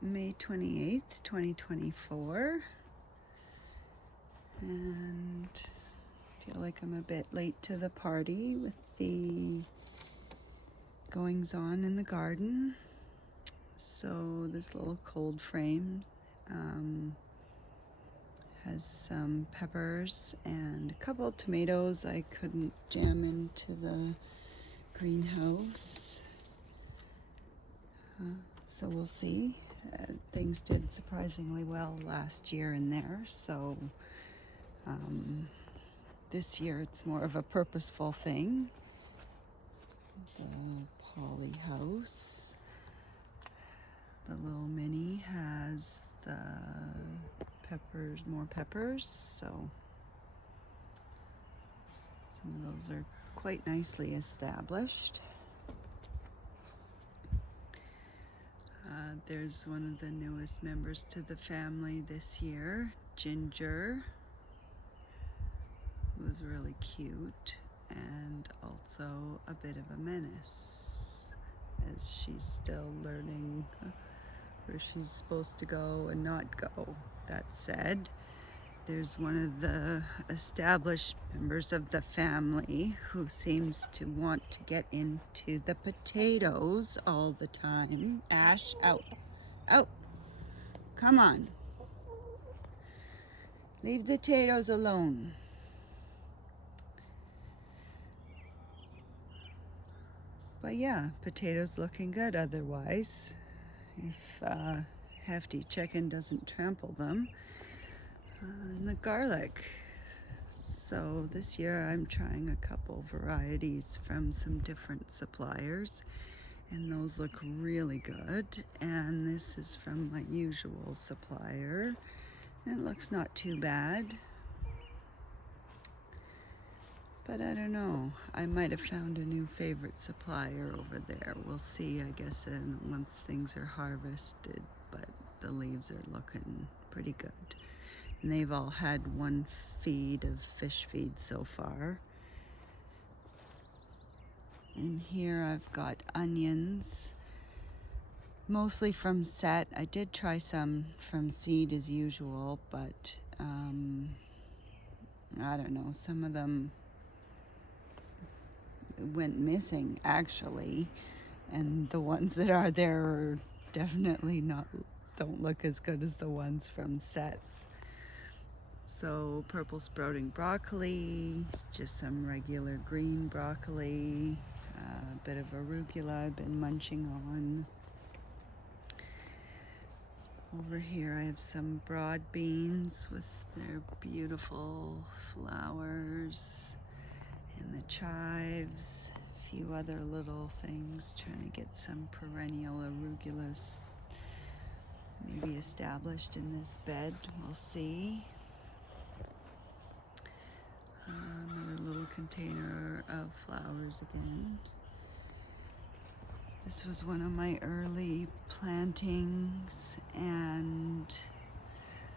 May 28th, 2024, and I feel like I'm a bit late to the party with the goings on in the garden. So this little cold frame has some peppers and a couple of tomatoes I couldn't jam into the greenhouse. So we'll see. Things did surprisingly well last year in there, so this year it's more of a purposeful thing. The Polly house, the little mini, has the peppers, more peppers, so some of those are quite nicely established. There's one of the newest members to the family this year, Ginger, who's really cute and also a bit of a menace, as she's still learning where she's supposed to go and not go. That said, there's one of the established members of the family who seems to want to get into the potatoes all the time. Ash, out. Out. Come on. Leave the potatoes alone. But yeah, potatoes looking good otherwise, if hefty chicken doesn't trample them. And the garlic. So this year I'm trying a couple varieties from some different suppliers, and those look really good. And this is from my usual supplier, and it looks not too bad. But I don't know, I might have found a new favorite supplier over there. We'll see, I guess, once things are harvested, but the leaves are looking pretty good. And they've all had one feed of fish feed so far. And here I've got onions, mostly from set. I did try some from seed as usual, but I don't know, some of them went missing actually, and the ones that are there are definitely don't look as good as the ones from sets. So purple sprouting broccoli, just some regular green broccoli, a bit of arugula I've been munching on. Over here I have some broad beans with their beautiful flowers and the chives, a few other little things, trying to get some perennial arugulas maybe established in this bed. We'll see. Another little container of flowers again. This was one of my early plantings, and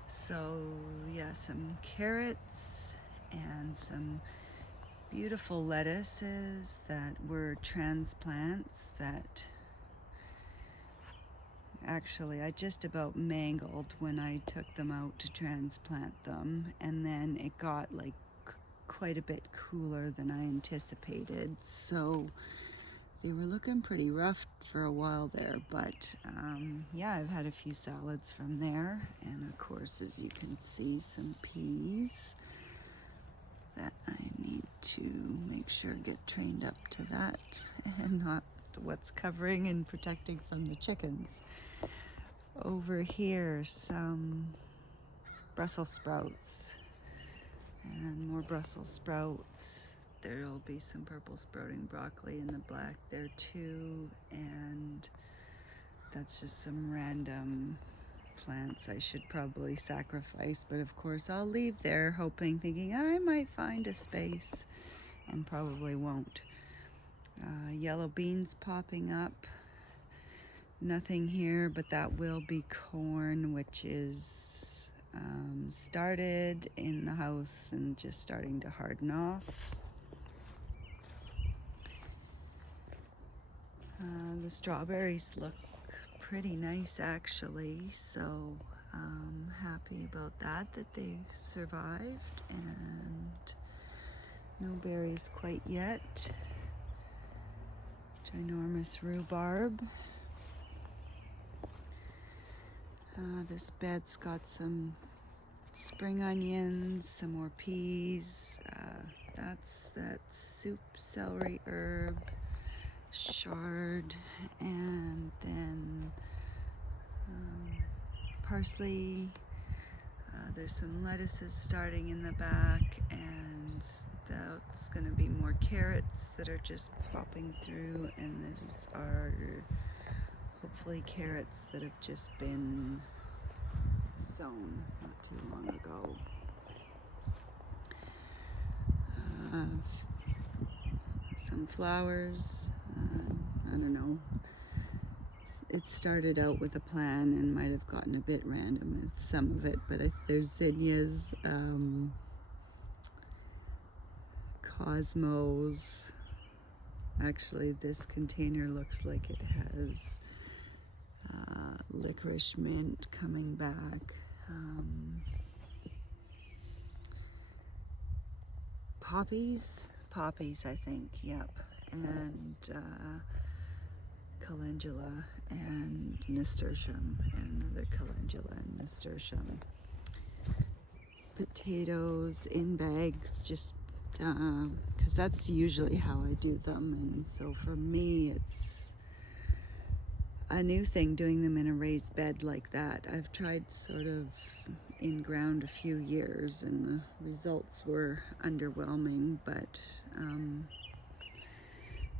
so yeah, some carrots and some beautiful lettuces that were transplants that actually I just about mangled when I took them out to transplant them, and then it got like quite a bit cooler than I anticipated, so they were looking pretty rough for a while there, but yeah, I've had a few salads from there, and of course, as you can see, some peas that I need to make sure get trained up to that and not what's covering and protecting from the chickens. Over here, some Brussels sprouts and more Brussels sprouts. There'll be some purple sprouting broccoli in the black there too, and that's just some random plants I should probably sacrifice, but of course I'll leave there thinking I might find a space, and probably won't. Yellow beans popping up. Nothing here, but that will be corn, which is started in the house and just starting to harden off. The strawberries look pretty nice actually, so happy about that they've survived, and no berries quite yet. Ginormous rhubarb. This bed's got some spring onions, some more peas, that's that soup celery herb, chard, and then parsley. There's some lettuces starting in the back, and that's going to be more carrots that are just popping through, and these are hopefully carrots that have just been sown not too long ago. Some flowers, I don't know. It started out with a plan and might have gotten a bit random with some of it, but there's zinnias, cosmos. Actually, this container looks like it has licorice mint coming back. Poppies, I think, yep, and calendula and nasturtium, and another calendula and nasturtium. Potatoes in bags, just because that's usually how I do them, and so for me it's a new thing doing them in a raised bed like that. I've tried sort of in ground a few years and the results were underwhelming, but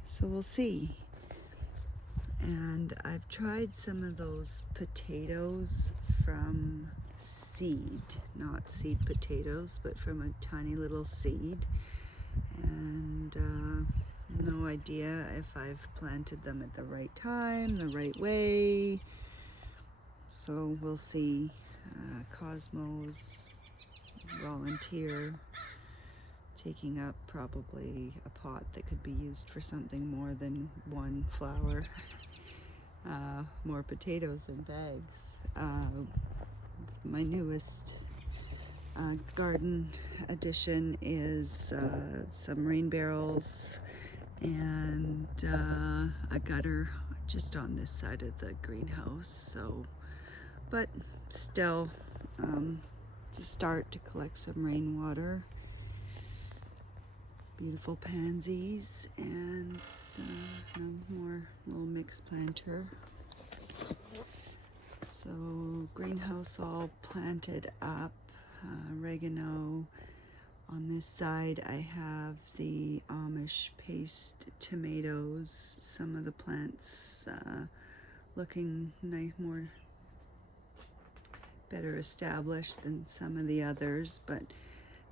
so we'll see. And I've tried some of those potatoes from seed, not seed potatoes, but from a tiny little seed, and no idea if I've planted them at the right time, the right way, so we'll see. Cosmos volunteer, taking up probably a pot that could be used for something more than one flower. More potatoes in bags. My newest garden addition is some rain barrels and a gutter just on this side of the greenhouse. So, but still, to start to collect some rainwater. Beautiful pansies and some more little mixed planter. So greenhouse all planted up. Oregano. On this side I have the Amish paste tomatoes. Some of the plants looking nice, more better established than some of the others, but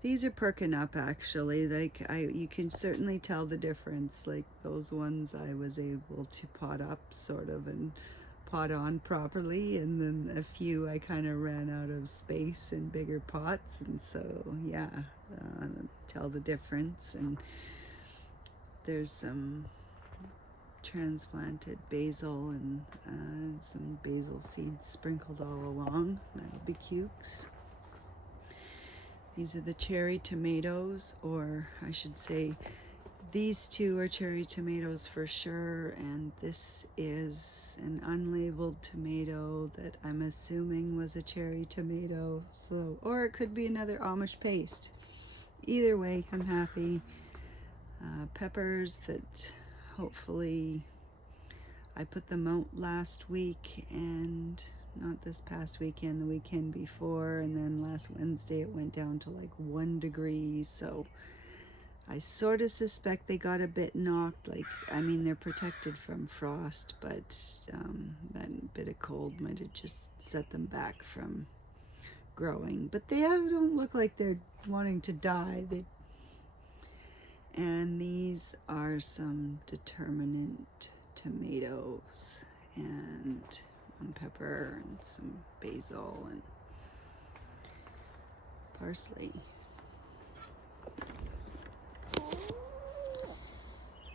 these are perking up actually. Like you can certainly tell the difference. Like those ones I was able to pot up sort of and pot on properly, and then a few I kind of ran out of space in bigger pots, and so yeah, tell the difference. And there's some transplanted basil and some basil seeds sprinkled all along. That'll be cukes. These are the cherry tomatoes, or I should say these two are cherry tomatoes for sure, and this is an unlabeled tomato that I'm assuming was a cherry tomato, so, or it could be another Amish paste. Either way, I'm happy. Peppers that hopefully I put them out last week, and not this past weekend, the weekend before, and then last Wednesday it went down to like 1 degree, so I sort of suspect they got a bit knocked. Like, I mean, they're protected from frost, but that bit of cold might have just set them back from growing. But they don't look like they're wanting to die. And these are some determinate tomatoes and one pepper and some basil and parsley.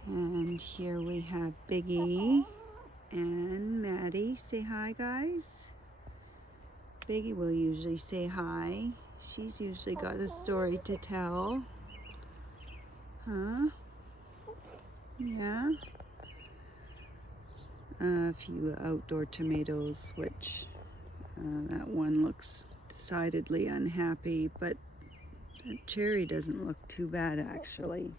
And here we have Biggie and Maddie. Say hi, guys. Biggie will usually say hi. She's usually got a story to tell. Huh? Yeah. A few outdoor tomatoes, which that one looks decidedly unhappy, but that cherry doesn't look too bad actually.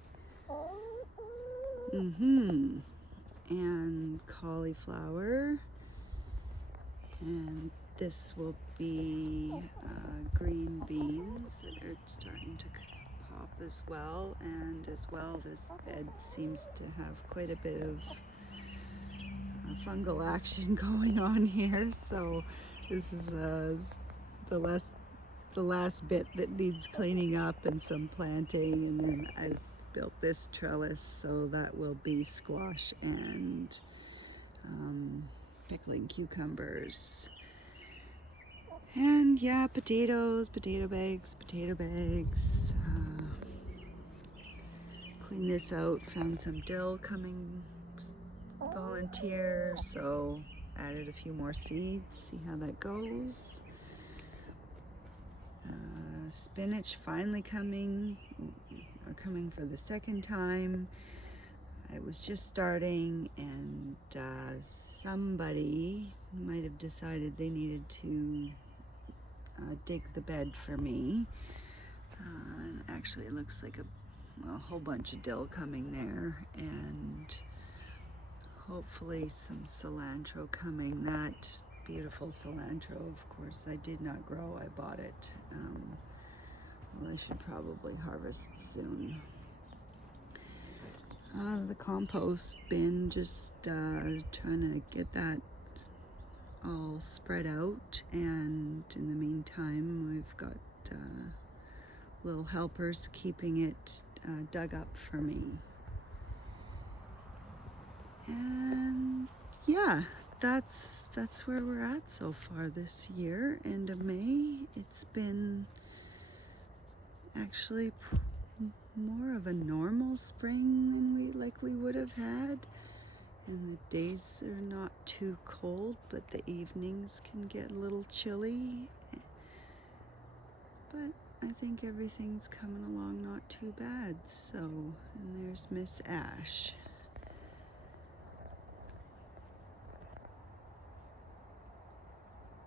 And cauliflower, and this will be green beans that are starting to pop as well, and as well this bed seems to have quite a bit of fungal action going on here, so this is the last bit that needs cleaning up and some planting, and then I've built this trellis, so that will be squash and pickling cucumbers. And yeah, potatoes, potato bags. Clean this out, found some dill coming, volunteer, so added a few more seeds, see how that goes. Spinach finally coming for the second time. I was just starting, and somebody might have decided they needed to dig the bed for me. And actually it looks like a whole bunch of dill coming there, and hopefully some cilantro coming. That beautiful cilantro, of course, I did not grow, I bought it. Well, I should probably harvest soon. The compost bin, just trying to get that all spread out, and in the meantime we've got little helpers keeping it dug up for me. And yeah, that's where we're at so far this year. End of May. It's been actually more of a normal spring than we would have had, and the days are not too cold, but the evenings can get a little chilly. But I think everything's coming along not too bad. So, and there's Miss Ash.